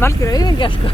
erum algjör auðingjar, sko.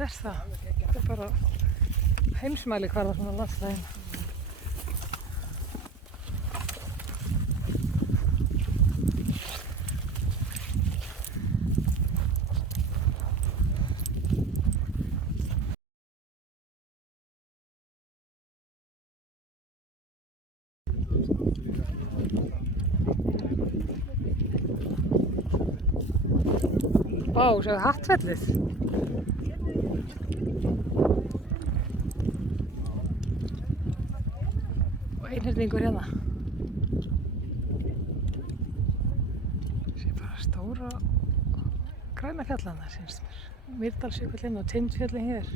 Þess það. Þetta er bara heimsmælikvarða svona landslaginn. Vá, sjáðu Hattfellið. Og einhyrningur hérna. Sér bara stóra græna fjallana, sínst mér. Mýrdalsjökullinn og Tindfjöllin hér.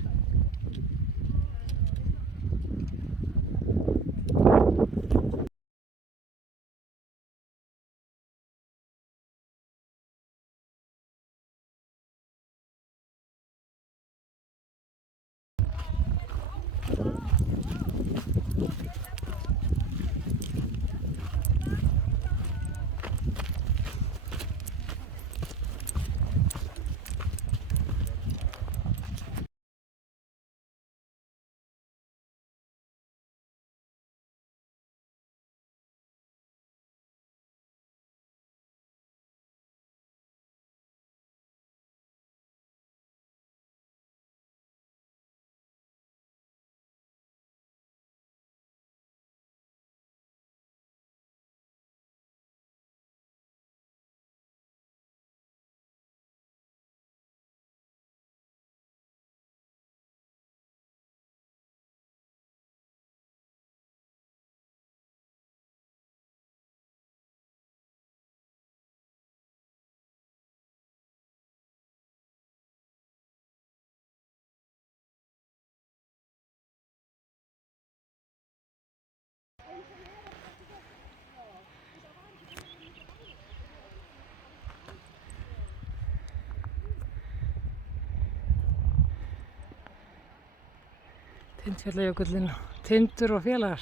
Tindfjallajökullinn, Tindur og félagar.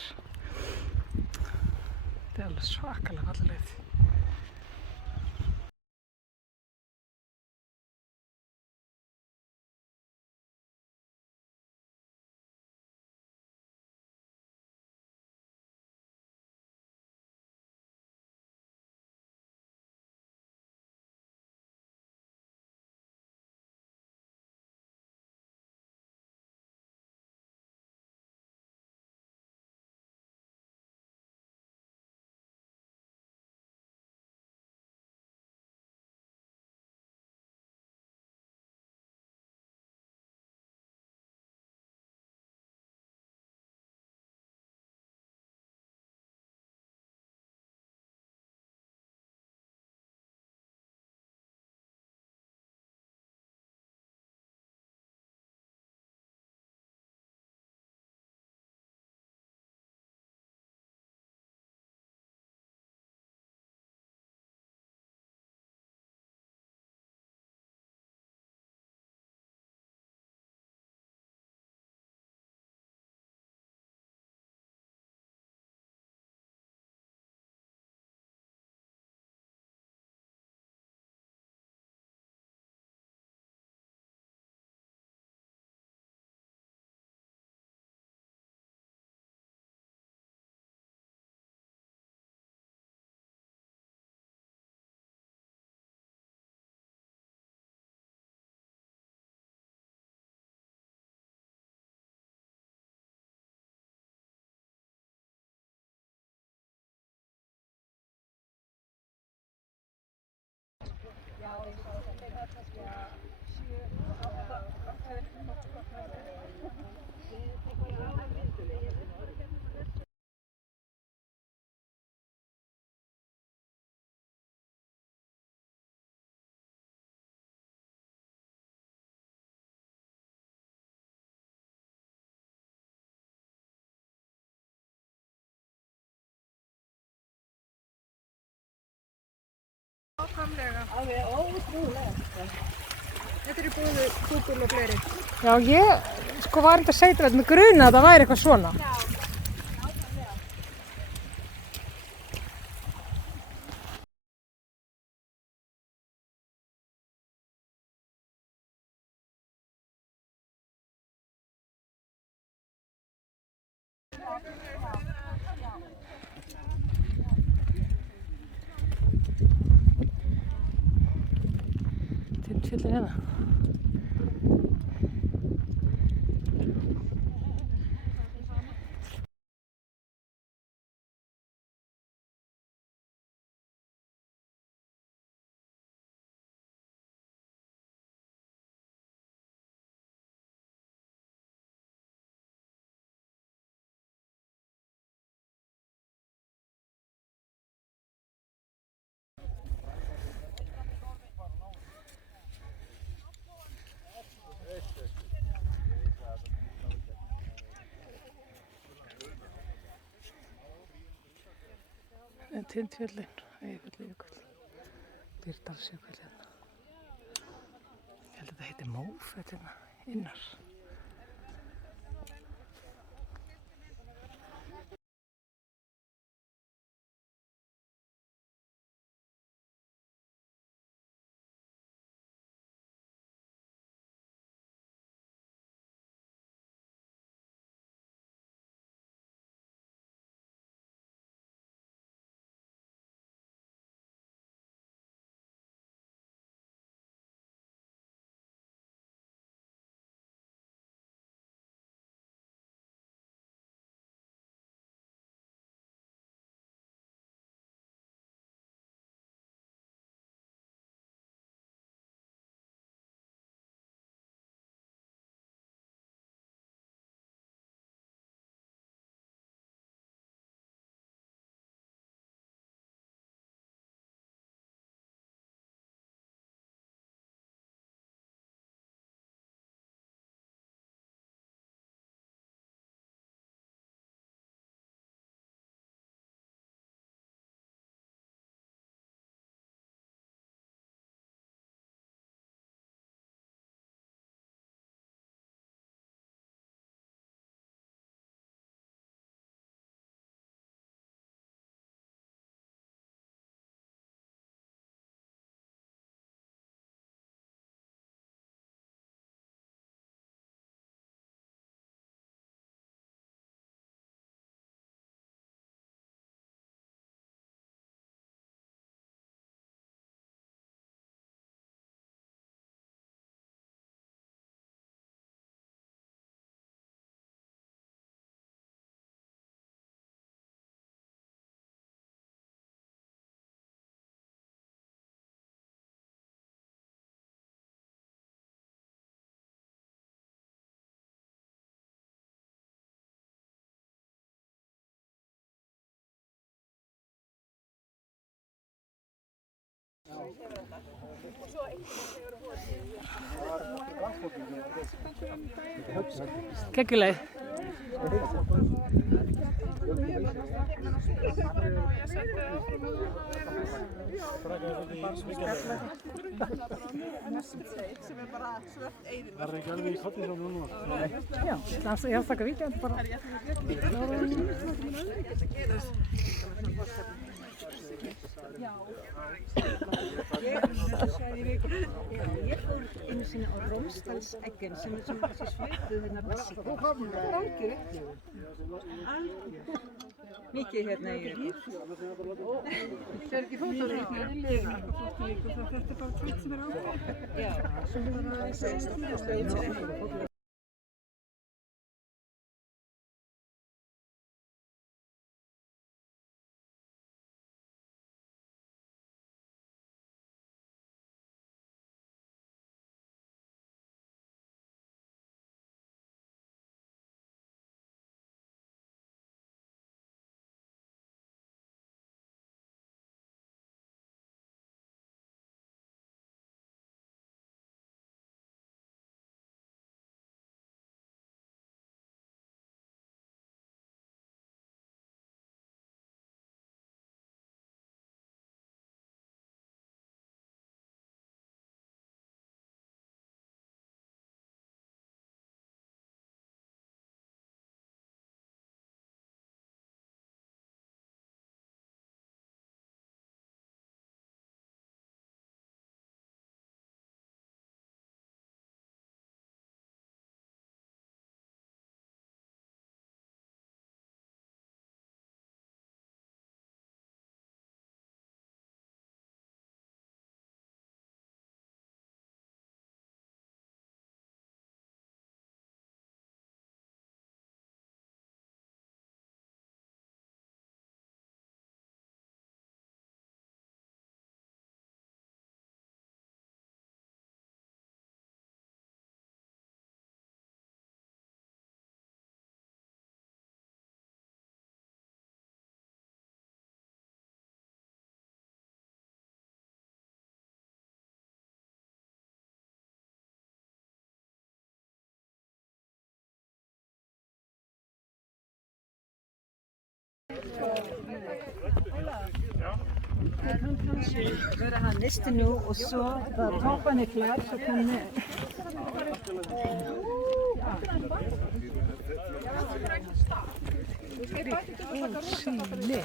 Þetta er alveg svakalega fallegt. Alveg ótrúlega. Þetta eru Google og fleiri. Já, ég var enda að segja þetta með gruna að það væri eitthvað svona. Tindfjöllin hérna. Tindfjöllin, Eyjafjallajökull, Mýrdalsjökull hérna. Ég held að þetta heiti Mófell hérna, innar. Geggjuleið. Verður ekki alveg í kollin svo núna? Já, ég ætla að víkja bara. Ég fór einu sinni á Rómsdalseggen sem er svona þessi svipuð hérna bassi. Það er algjör upplifun. Mikið hérna í Það er ekki fótólík með liðna. Fótólík og þetta er bara tvitt sem er ákveð. Já, sem er að segja Vera han næste nu, og så var topperne klar, så kan Síli.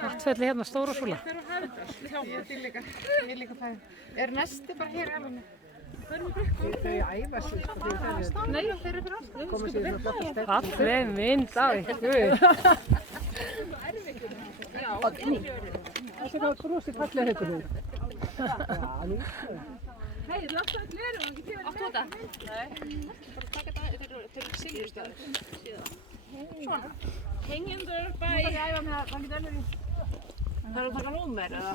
Hvartfelli hérna, Stóra Súla. Er næsti bara hér alveg? Þau æfa sig, sko, þegar það er. Nei, þeir eru fyrir allt. Koma sér svo flott að stefna. Falleg mynd á ykkur. Það er það brosið fallega heitur hún. Hei, þú átt að gleru og ekki tíma. Áttu þetta? Nei. Bara taka þetta, þeir eru silfurstæður. Svona. Hengjumður bæ. Það er að æfa með að það geta öllur í. Það er að taka númer eða?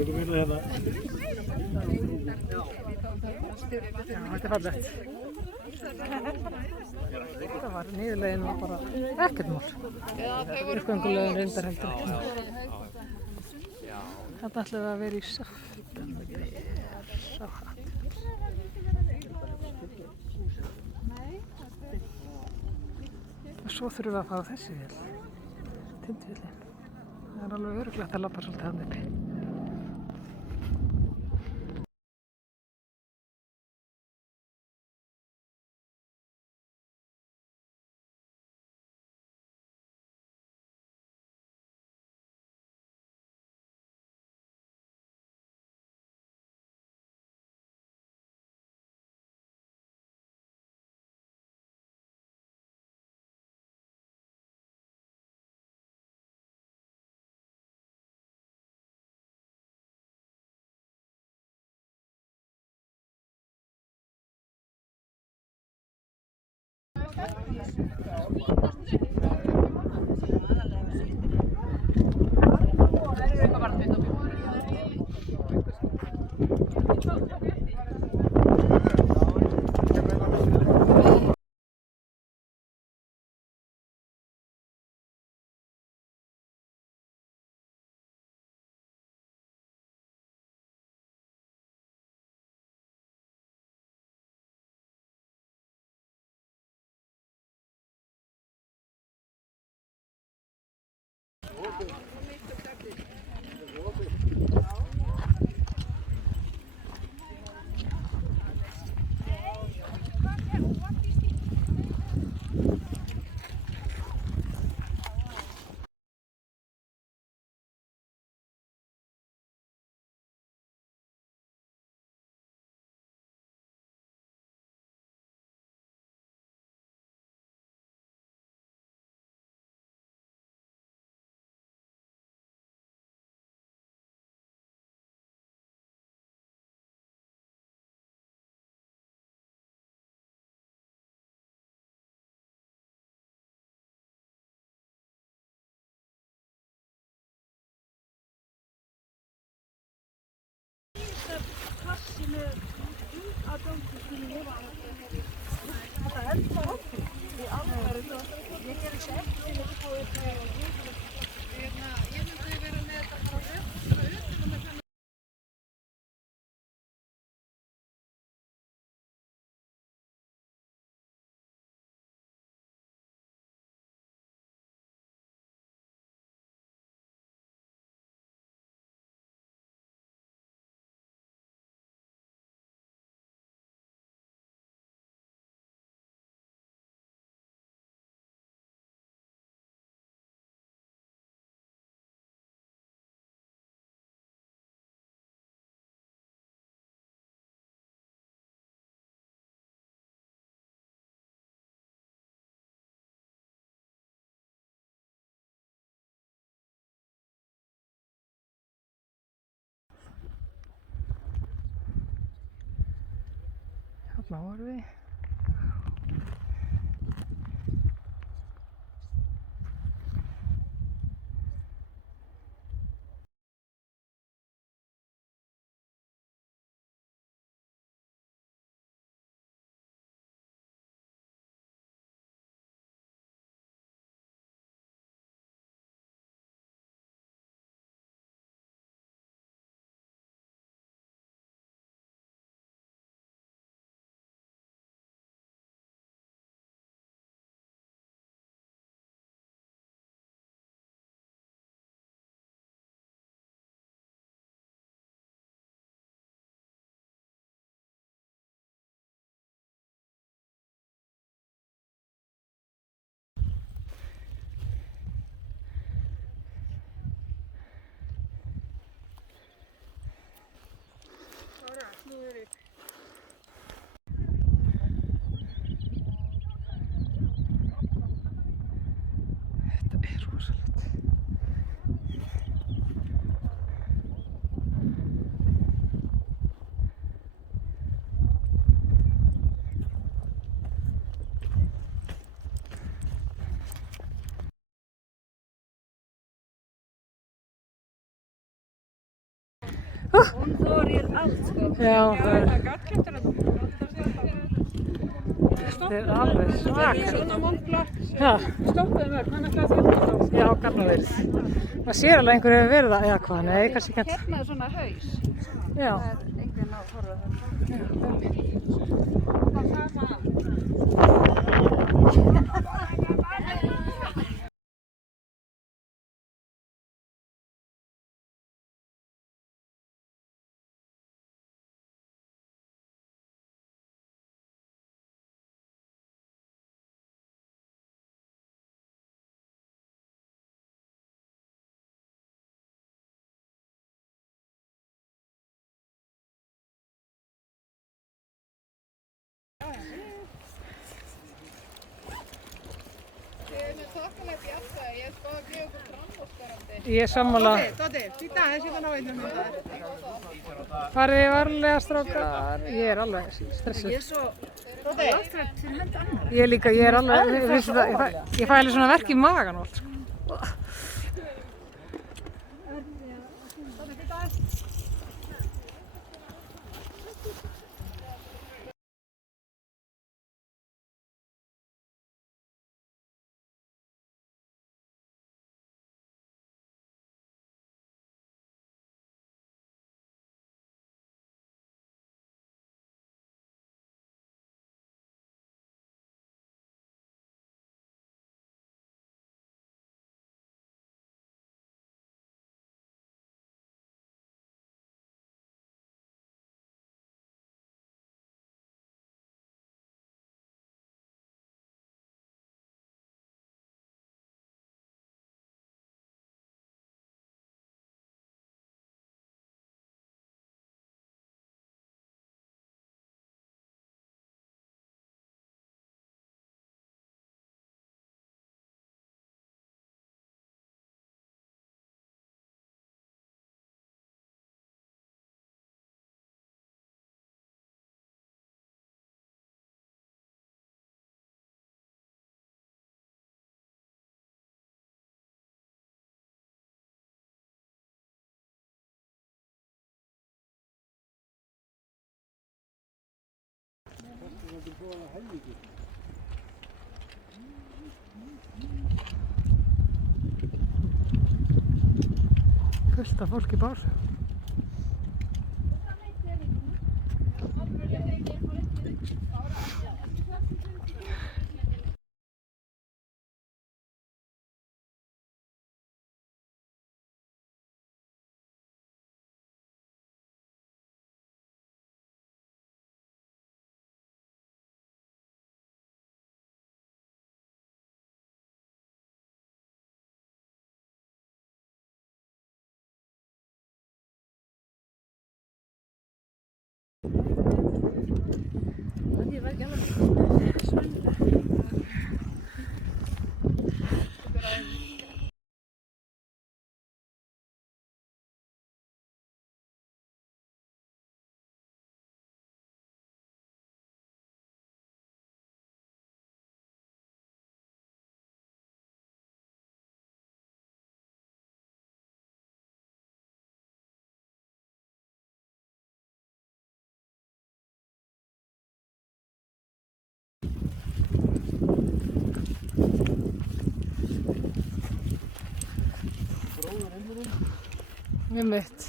Getur verið hérna. Já, þetta er fallegt. Þetta var niðurlegin og bara ekkert mál. Uppgöngulegin reyndar heldur ekki mál. Þetta ætlaði að vera í september á hatt. Og svo þurfum við að fara á þessi vél, Tindvélin. Það er alveg örugglega að labba svolítið hann uppi. Þarna vorum við. Hún þorir allt, sko. Já, það er, Gattkjaftur að þetta er alveg svaka. svona montblokk. Já, Stoppaðu mörg, hann ætlaði að þetta á. já, garnavirð. Maður sér alveg einhverju hefur verið það, eða hvað, nei, kannski ekki. Hérna er svona haus. Já, Það er enginn á horfa þannig. já, ég er sammála. Doddi, býta aðeins, ég þannig á einhvern veginn. Farið varlega strákar, ég er alveg stressuð. Ég er svo ástrætt fyrir hönd annar. Ég líka, ég er alveg, vissi það, ég fæ alveg svona verk í magan og allt, sko. Fullt af fólki í básu. Einmitt.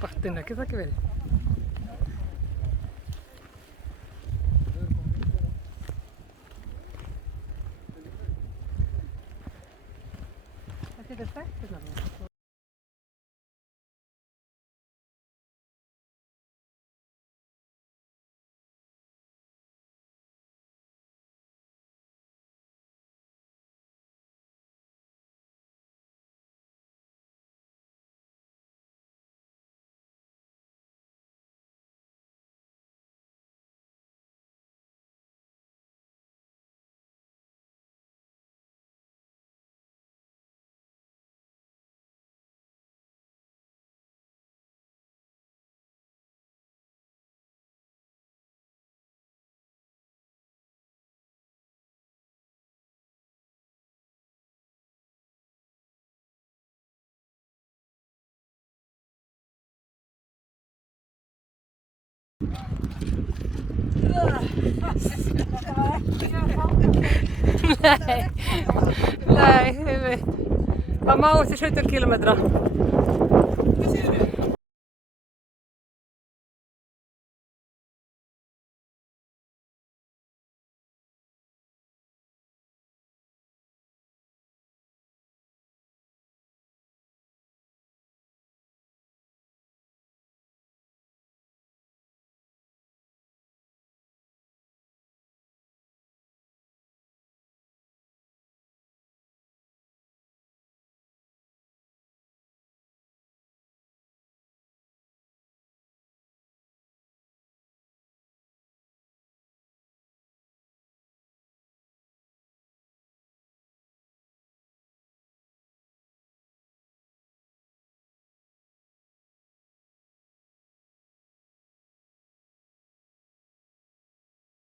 Battinn, ekki það ekki verið? Þetta er stætt hérna. Nei, ég veit. Það má eftir 17 kílómetra. Hvað segir þið?